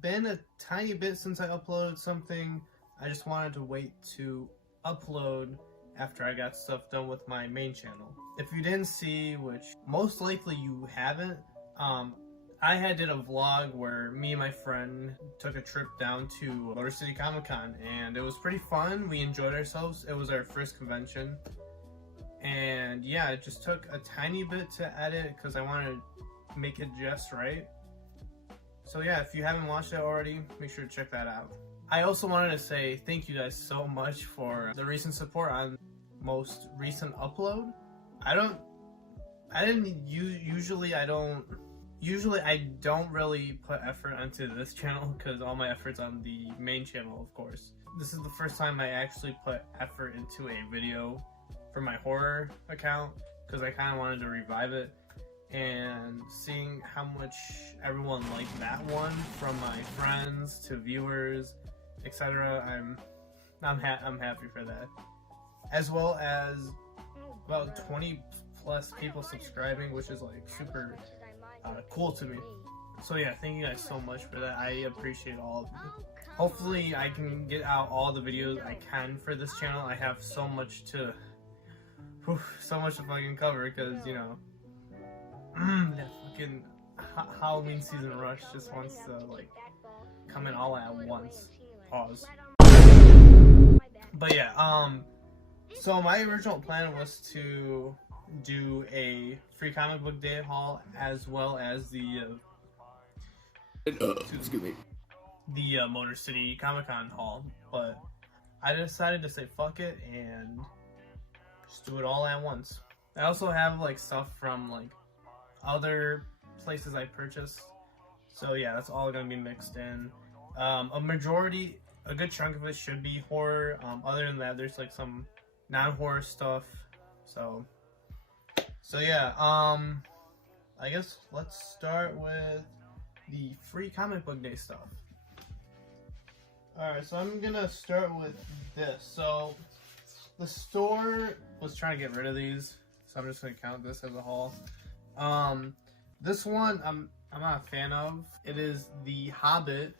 Been a tiny bit since I uploaded something. I just wanted to wait to upload after I got stuff done with my main channel. If you didn't see, which most likely you haven't, I did a vlog where me and my friend took a trip down to Motor City Comic Con, and it was pretty fun. We enjoyed ourselves. It was our first convention, and yeah, it just took a tiny bit to edit because I wanted to make it just right. So yeah, if you haven't watched it already, make sure to check that out. I also wanted to say thank you guys so much for the recent support on most recent upload. Usually I don't really put effort into this channel because all my effort's on the main channel, of course. This is the first time I actually put effort into a video for my horror account because I kind of wanted to revive it. And seeing how much everyone liked that one, from my friends to viewers, etc., I'm happy for that. As well as about 20 plus people subscribing, which is like super cool to me. So yeah, thank you guys so much for that. I appreciate all of you. Hopefully I can get out all the videos I can for this channel. I have so much to fucking cover because, you know, that fucking Halloween season rush just wants to like come in all at once. Pause. But yeah, so my original plan was to do a free comic book day haul as well as the Motor City Comic Con haul, but I decided to say fuck it and just do it all at once. I also have like stuff from like other places I purchased, so yeah, that's all gonna be mixed in. A good chunk of it should be horror. Other than that, there's like some non-horror stuff. So yeah, I guess let's start with the free comic book day stuff. Alright, so I'm gonna start with this. So the store was trying to get rid of these, so I'm just gonna count this as a haul. This one I'm not a fan of. It is the Hobbit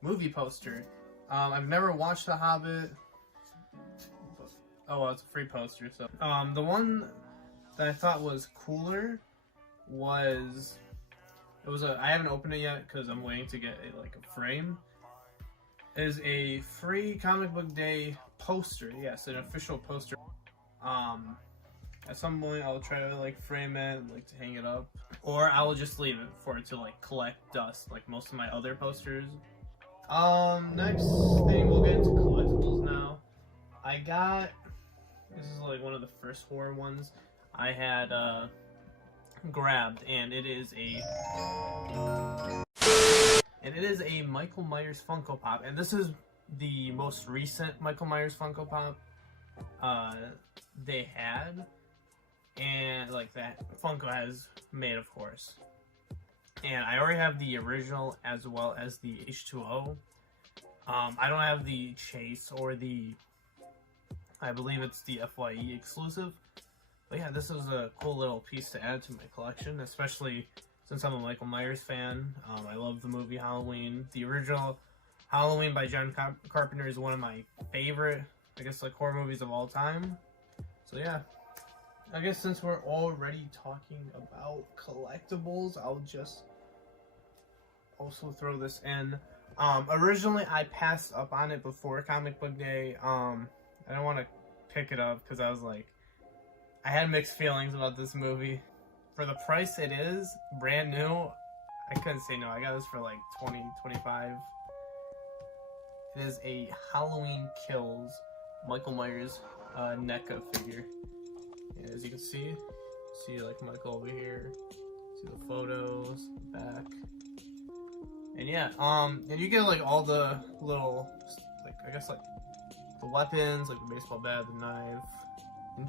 movie poster. I've never watched The Hobbit. Oh well, it's a free poster. So the one that I thought was cooler was I haven't opened it yet because I'm waiting to get a frame. It is a free comic book day poster. Yes, an official poster. At some point I'll try to like frame it, like to hang it up, or I will just leave it for it to like collect dust like most of my other posters. Next thing, we'll get into collectibles now. This is like one of the first horror ones I had grabbed, and it is a Michael Myers Funko Pop, and this is the most recent Michael Myers Funko Pop they had, and like that Funko has made, of course. And I already have the original as well as the H2O. I don't have the Chase or I believe it's the FYE exclusive. But yeah, this is a cool little piece to add to my collection, especially since I'm a Michael Myers fan. I love the movie Halloween. The original Halloween by John Carpenter is one of my favorite, I guess, like horror movies of all time. So yeah, I guess since we're already talking about collectibles, I'll just also throw this in. Originally I passed up on it before Comic Book Day. I don't want to pick it up because I was like, I had mixed feelings about this movie. For the price it is, brand new, I couldn't say no. I got this for like $20, $25. It is a Halloween Kills Michael Myers NECA figure. And as you can see like Michael over here. See the photos, back. And yeah, and you get like all the little, like, I guess like the weapons, like the baseball bat, the knife, and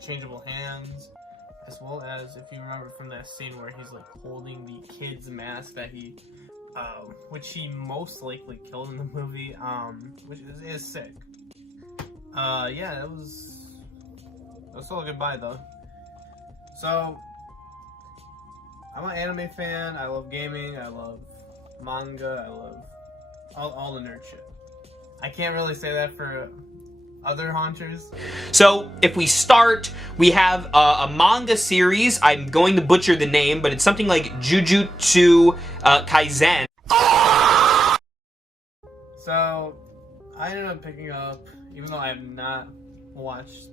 changeable hands, as well as, if you remember from that scene where he's like holding the kid's mask that he, which he most likely killed in the movie, which is sick. Yeah, that was still a good buy though. So, I'm an anime fan. I love gaming. I love manga. I love all the nerd shit. I can't really say that for other haunters. So if we start, we have a manga series. I'm going to butcher the name, but it's something like Jujutsu Kaisen. So I ended up picking up, even though I have not watched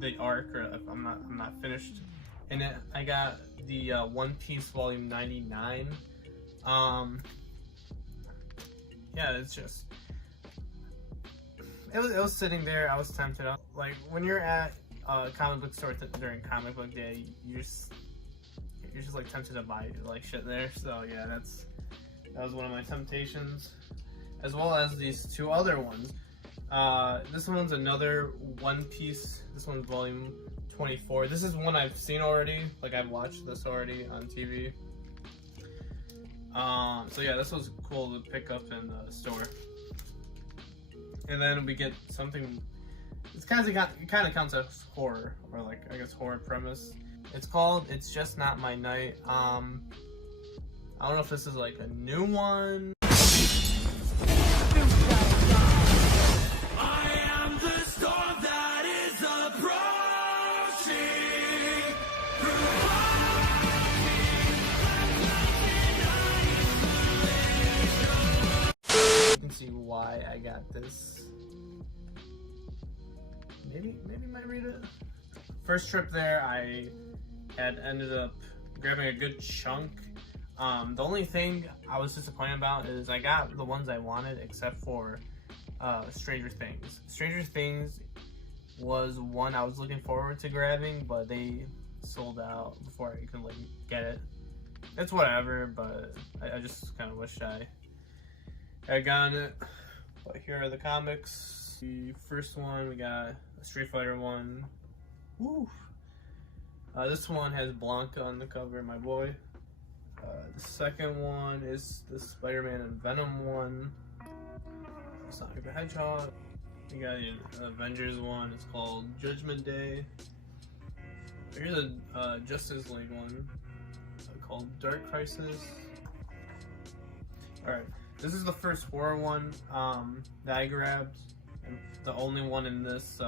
the arc, or I'm not finished in it. I got the One Piece Volume 99. Yeah, it's just. It was sitting there. I was tempted. Like when you're at a comic book store during comic book day, you're just like tempted to buy like shit there. So yeah, that was one of my temptations, as well as these two other ones. This one's another One Piece. This one's volume 24. This is one I've seen already. Like I've watched this already on TV. So yeah, this was cool to pick up in the store. And then we get something. It kind of counts as horror, or like I guess horror premise. It's called "It's Just Not My Night." I don't know if this is like a new one. I am the storm that is approaching. You can see why I got this. Maybe might read it. First trip there, I had ended up grabbing a good chunk. The only thing I was disappointed about is I got the ones I wanted, except for Stranger Things. Stranger Things was one I was looking forward to grabbing, but they sold out before I could like get it. It's whatever, but I just kind of wish I had gotten it. But here are the comics. The first one, we got a Street Fighter one. Woo! This one has Blanca on the cover, my boy. The second one is the Spider-Man and Venom one. Sonic the Hedgehog. We got an Avengers one. It's called Judgment Day. Here's a Justice League one called Dark Crisis. Alright, this is the first horror one that I grabbed, and the only one in this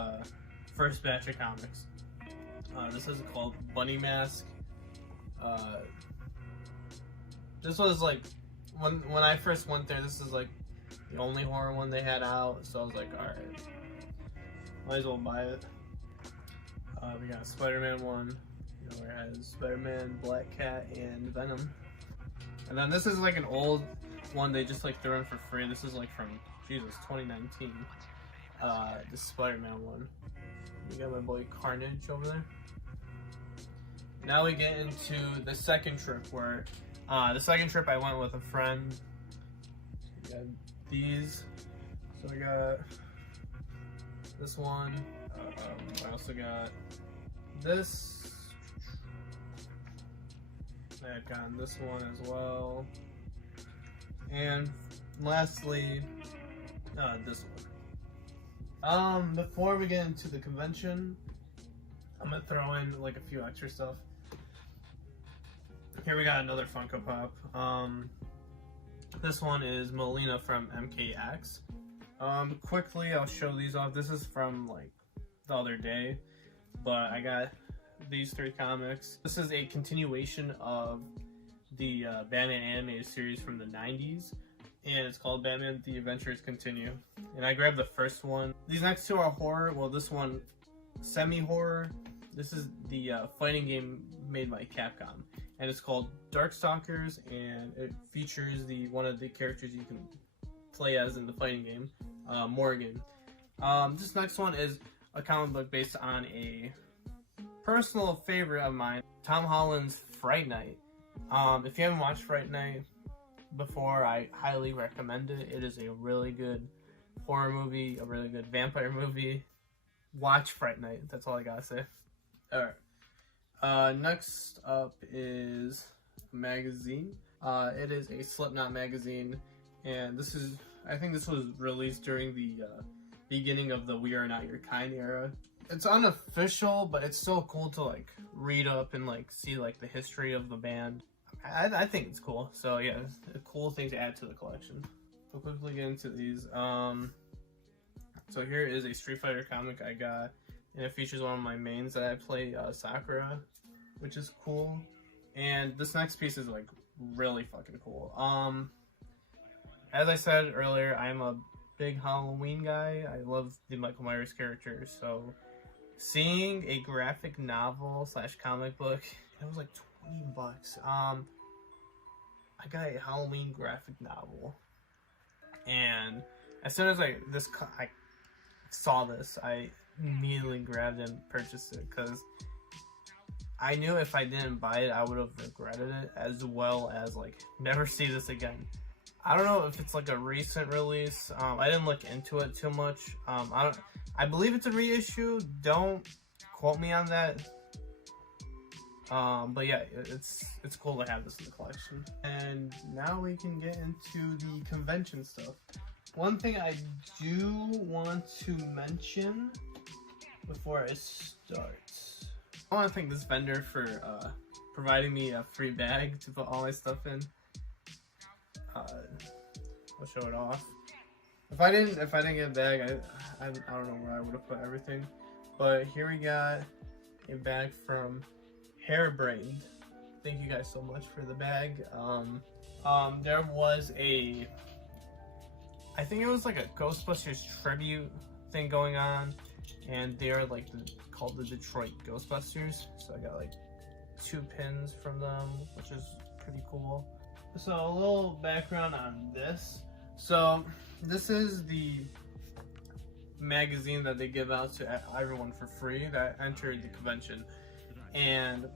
first batch of comics. This is called Bunny Mask. This was like, when I first went there, this is like the only horror one they had out, so I was like, alright, might as well buy it. We got a Spider-Man one, where it has Spider-Man, Black Cat, and Venom. And then this is like an old one they just like threw in for free. This is like from, Jesus, 2019. The Spider-Man one. We got my boy Carnage over there. Now we get into the second trip, where the second trip I went with a friend. So we got these. So I got this one. I also got this. I had gotten this one as well. And lastly, this one. Before we get into the convention, I'm gonna throw in like a few extra stuff. Here we got another Funko Pop. This one is Melina from MKX. Quickly, I'll show these off. This is from like the other day, but I got these three comics. This is a continuation of the Batman animated series from the 90s, and it's called Batman The Adventures Continue. And I grabbed the first one. These next two are horror. Well, this one, semi-horror. This is the fighting game made by Capcom, and it's called Darkstalkers, and it features one of the characters you can play as in the fighting game, Morgan. This next one is a comic book based on a personal favorite of mine, Tom Holland's Fright Night. If you haven't watched Fright Night before, I highly recommend it. It is a really good horror movie, a really good vampire movie. Watch Fright Night. That's all I gotta say. Alright. Next up is a magazine. It is a Slipknot magazine, and I think this was released during the beginning of the We Are Not Your Kind era. it's unofficial, but it's so cool to like read up and like see like the history of the band. I think it's cool. So yeah, it's a cool thing to add to the collection. We'll quickly get into these. So here is a Street Fighter comic I got, and it features one of my mains that I play, Sakura, which is cool. And this next piece is like really fucking cool. As I said earlier, I'm a big Halloween guy. I love the Michael Myers characters, so seeing a graphic novel / comic book, it was like $20. I got a Halloween graphic novel, and as soon as I saw this, I immediately grabbed and purchased it because I knew if I didn't buy it, I would have regretted it, as well as like never see this again. I don't know if it's like a recent release. I didn't look into it too much. I believe it's a reissue. Don't quote me on that. But yeah, it's cool to have this in the collection. And now we can get into the convention stuff. One thing I do want to mention before I start, I want to thank this vendor for providing me a free bag to put all my stuff in. I'll show it off. If I didn't get a bag, I don't know where I would have put everything. But here we got a bag from Hairbrained. Thank you guys so much for the bag. There was I think it was like a Ghostbusters tribute thing going on, and they're like called the Detroit Ghostbusters. So I got like 2 pins from them, which is pretty cool. So a little background on this. So this is the magazine that they give out to everyone for free that entered the convention, and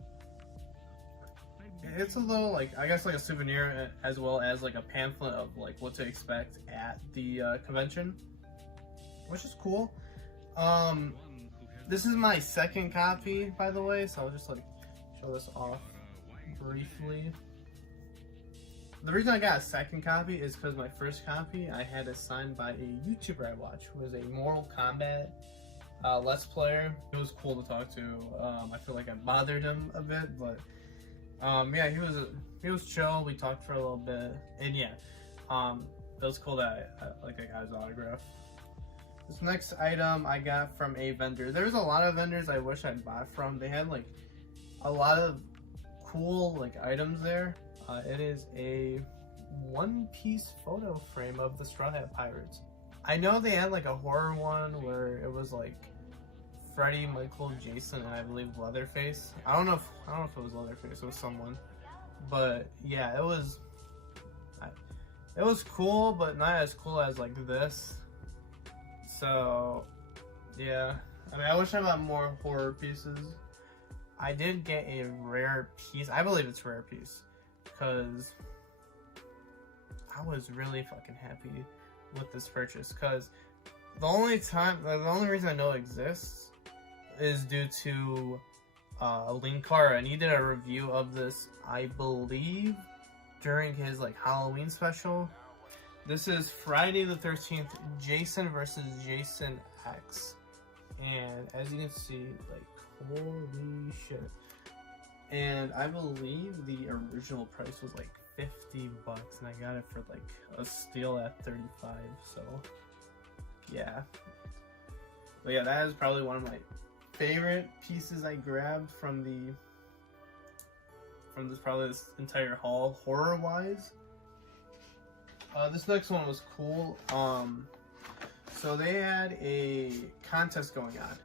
it's a little like, I guess, like a souvenir, as well as like a pamphlet of like what to expect at the convention, which is cool. This is my second copy, by the way, so I'll just like show this off briefly. The reason I got a second copy is because my first copy I had it signed by a YouTuber I watch, who was a Mortal Kombat Let's Player. It was cool to talk to. I feel like I bothered him a bit, but yeah, he was chill. We talked for a little bit, and yeah, it was cool that I got his autograph. This next item I got from a vendor. There's a lot of vendors I wish I'd bought from. They had like a lot of cool like items there. It is a one-piece photo frame of the Straw Hat Pirates. I know they had like a horror one where it was like Freddy, Michael, Jason, and I believe Leatherface. I don't know if it was Leatherface. It was someone, but yeah, it was cool, but not as cool as like this. So yeah, I mean, I wish I got more horror pieces. I did get a rare piece. I believe it's a rare piece, because I was really fucking happy with this purchase, because the only reason I know it exists is due to Linkara, and he did a review of this, I believe, during his like Halloween special. This is Friday the 13th, Jason versus Jason X, and as you can see, like, holy shit. And I believe the original price was like $50, and I got it for like a steal at $35. So yeah, but yeah, that is probably one of my favorite pieces I grabbed from this entire haul, horror wise. This next one was cool. So they had a contest going on,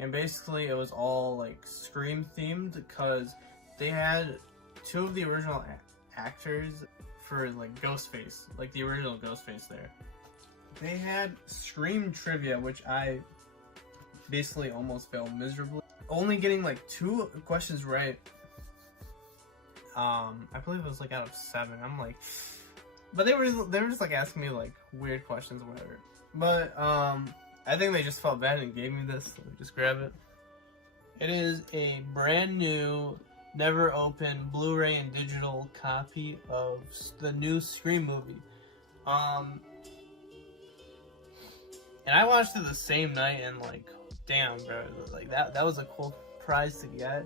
and basically it was all like Scream themed, because they had 2 of the original actors for like Ghostface, like the original Ghostface there. They had Scream trivia, which I basically almost failed miserably, only getting like 2 questions right. I believe it was like out of 7. I'm like, but they were just like asking me like weird questions or whatever. But I think they just felt bad and gave me this. Let me just grab it. It is a brand new, never opened Blu-ray and digital copy of the new Scream movie. And I watched it the same night, and like, damn, bro, like that was a cool prize to get.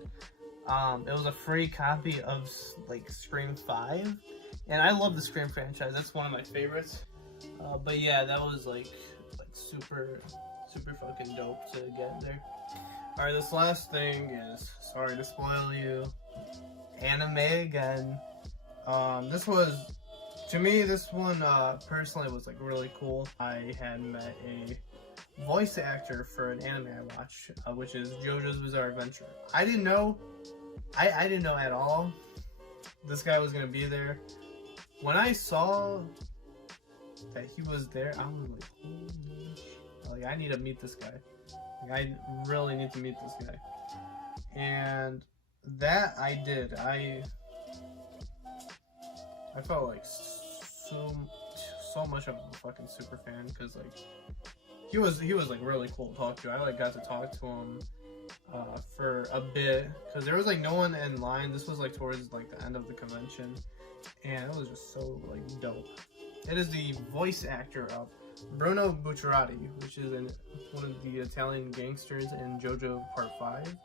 It was a free copy of like Scream 5, and I love the Scream franchise. That's one of my favorites. But yeah, that was like super fucking dope to get there. All right, this last thing is, sorry to spoil you, anime again. This was, to me, this one personally was like really cool. I had met a voice actor for an anime I watch, which is JoJo's Bizarre Adventure. I didn't know at all this guy was gonna be there. When I saw that he was there, I was like, holy shit. Like, I need to meet this guy. Like, I really need to meet this guy. And that I did. I felt like so much of a fucking super fan, because like he was like really cool to talk to. I like got to talk to him for a bit, because there was like no one in line. This was like towards like the end of the convention, and it was just so like dope. It is the voice actor of Bruno Bucciarati, which is one of the Italian gangsters in JoJo Part 5.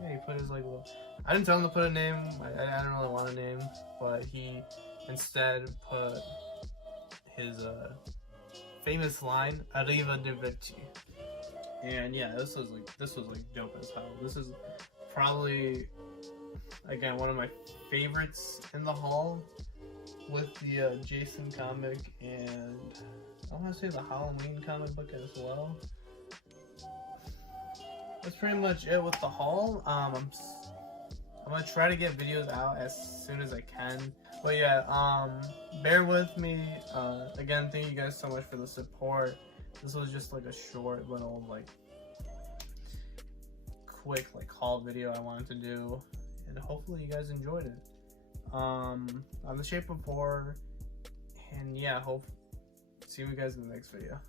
Yeah, he put his like little... I didn't tell him to put a name. I didn't really want a name, but he instead put his famous line, "Arrivederci." And yeah, this was like dope as hell. This is probably, again, one of my favorites in the haul, with the Jason comic, and I want to say the Halloween comic book as well. That's pretty much it with the haul. I'm gonna try to get videos out as soon as I can. But yeah, bear with me. Again, thank you guys so much for the support. This was just like a short little like quick like haul video I wanted to do, and hopefully you guys enjoyed it. I'm the Shape of Horror, and yeah, see you guys in the next video.